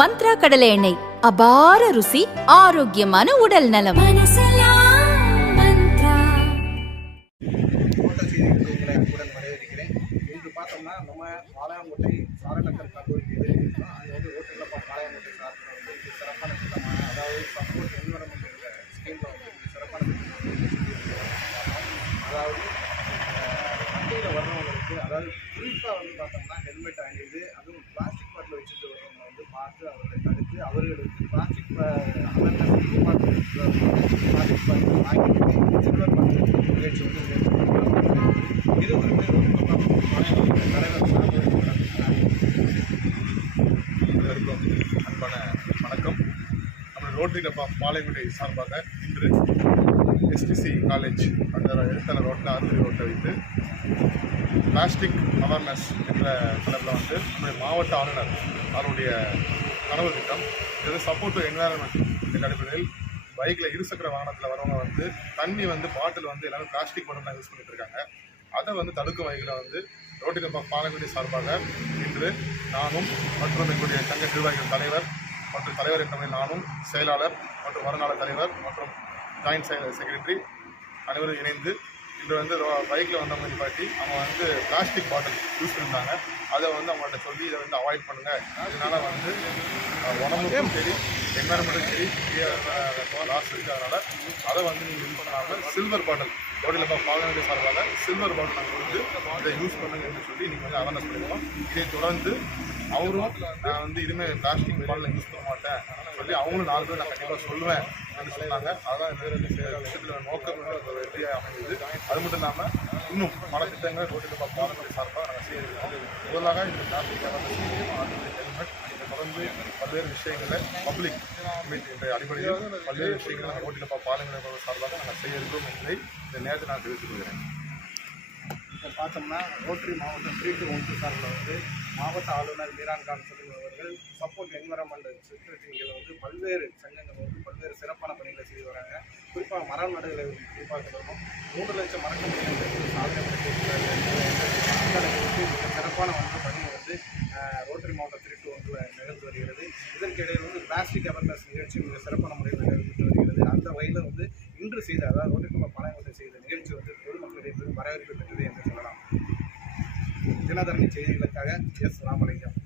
மந்த்ரா கடலை எண்ணெய். அபார ருசி ஆரோக்கியமான உடல் நலம். அதாவது வண்டியில் வர்றவங்களுக்கு குறிப்பாக வந்து பார்த்தோம்னா ஹெல்மெட் அணிந்து அதுவும் பிளாஸ்டிக் பாட்டில் வச்சுட்டு வர்றவங்க வந்து பார்த்து அவர்களை தடுத்து அவர்களுக்கு பிளாஸ்டிக் அவேர்னஸ் பிளாஸ்டிக் பாட்டில் வாங்கிட்டு சில்வர் பாட்டில் நிகழ்ச்சி வந்து இது குறித்து தலைவர் சார்பில் அன்பான வணக்கம் நம்ம ரோட்டரி டப்பா பாளையங்குடி சார்பாக இன்று எஸ்டிசி காலேஜ் அந்த எழுத்தல ரோட்டில் அறுபது ரோட்டை வைத்து பிளாஸ்டிக் அவேர்னஸ் என்ற தலைப்பில் வந்து நம்முடைய மாவட்ட ஆளுநர் அவருடைய கனவு திட்டம் இது சப்போர்ட் டு என்வாயன்மெண்ட் என்ற அடிப்படையில் பைக்கில் இருசக்கர வாகனத்தில் வரவங்க வந்து தண்ணி வந்து பாட்டில் வந்து எல்லாரும் பிளாஸ்டிக் பாட்டில் தான் யூஸ் பண்ணிட்டு இருக்காங்க. அதை வந்து தடுக்கும் வகையில் வந்து ரோட்டரி டப்பா சார்பாக இன்று நானும் மற்றும் எங்களுடைய சங்க நிர்வாகிகள் தலைவர் மற்றும் தலைவர் என்ற நானும் செயலாளர் மற்றும் மறுநாள் தலைவர் மற்றும் ஜாயின்ட் செக்ரட்டரி அனைவரும் இணைந்து இன்று வந்து பைக்கில் வந்தவங்க நிப்பாட்டி அவங்க வந்து பிளாஸ்டிக் பாட்டில் யூஸ் பண்ணியிருந்தாங்க அதை வந்து அவங்கள்ட்ட சொல்லி இதை வந்து அவாய்ட் பண்ணுங்க. அதனால வந்து உடம்புக்கும் சரி என்வரன்மெண்ட்டும் சரி லாஸ் இருக்குது அதனால அதை வந்து நீங்கள் யூஸ் பண்ணாமல் சில்வர் பாட்டில் ரோட்டில் இப்போ பாலனுடைய சார்பாக சில்வர் பாட்டில் நாங்கள் கொடுத்து இதை யூஸ் பண்ணுங்க என்று சொல்லி நீங்கள் வந்து அவேர்னஸ் பண்ணிருக்கோம். இதை தொடர்ந்து அவரும் நான் வந்து இனிமேல் பிளாஸ்டிக் பாட்டில் யூஸ் பண்ண மாட்டேன் சொல்லி அவங்களும் நாலு பேர் நான் கண்டிப்பாக சொல்லுவேன் அப்படின்னு சொன்னாங்க. அதான் இந்த விஷயத்தில் நோக்கம் வந்து வெற்றியாக அமைந்தது அது மட்டும் இல்லாமல் இன்னும் பல திட்டங்கள் ரோட்டில் பாலனுடைய சார்பாக நாங்கள் செய்திருக்கோம். முதலாக இந்த பிளாஸ்டிக் ஹெல்மெட் இதை தொடர்ந்து பல்வேறு விஷயங்களை பப்ளிக் மீட் அடிப்படையில் பல்வேறு விஷயங்களை நாங்கள் ரோட்டில் பாலனுடைய சார்பாக நாங்கள் செய்ய என்பதை இந்த நேரத்தில் நான் தெரிவித்துக் கொள்கிறேன். இப்போ பார்த்தோம்னா ரோட்டரி மாவட்டம் த்ரீ டூ ஒன் சார்பில் வந்து மாவட்ட ஆளுநர் மீரான் கான் செல்வம் அவர்கள் சப்போர்ட் என்வரன்மெண்ட் செக்ரட்டரிகளை வந்து பல்வேறு சங்கங்கள் பல்வேறு சிறப்பான பணிகளை செய்து வராங்க. குறிப்பாக மரம் நடுகளை குறிப்பாக சொல்லணும் மூன்று லட்சம் மரக்கன்றுகளை சாதனை மிக சிறப்பான வந்து பணியை வந்து ரோட்டரி மாவட்டம் திருட்டு ஒன்றில் நிகழ்ந்து வருகிறது. இதற்கிடையில் வந்து பிளாஸ்டிக் அவேர்னஸ் நிகழ்ச்சி மிக சிறப்பான முறையில் நிகழ்ந்து வருகிறது. அந்த வகையில் வந்து இன்று செய்த அதாவது ரோட்டரி நம்ம பாளையங்கோட்டை செய்த நிகழ்ச்சி வந்து பொதுமக்களிடையே பெரும் வரவேற்பு பெற்றது என்று சொல்லலாம். தினதரணி செய்திகளுக்காக எஸ் ராமலிங்கம்.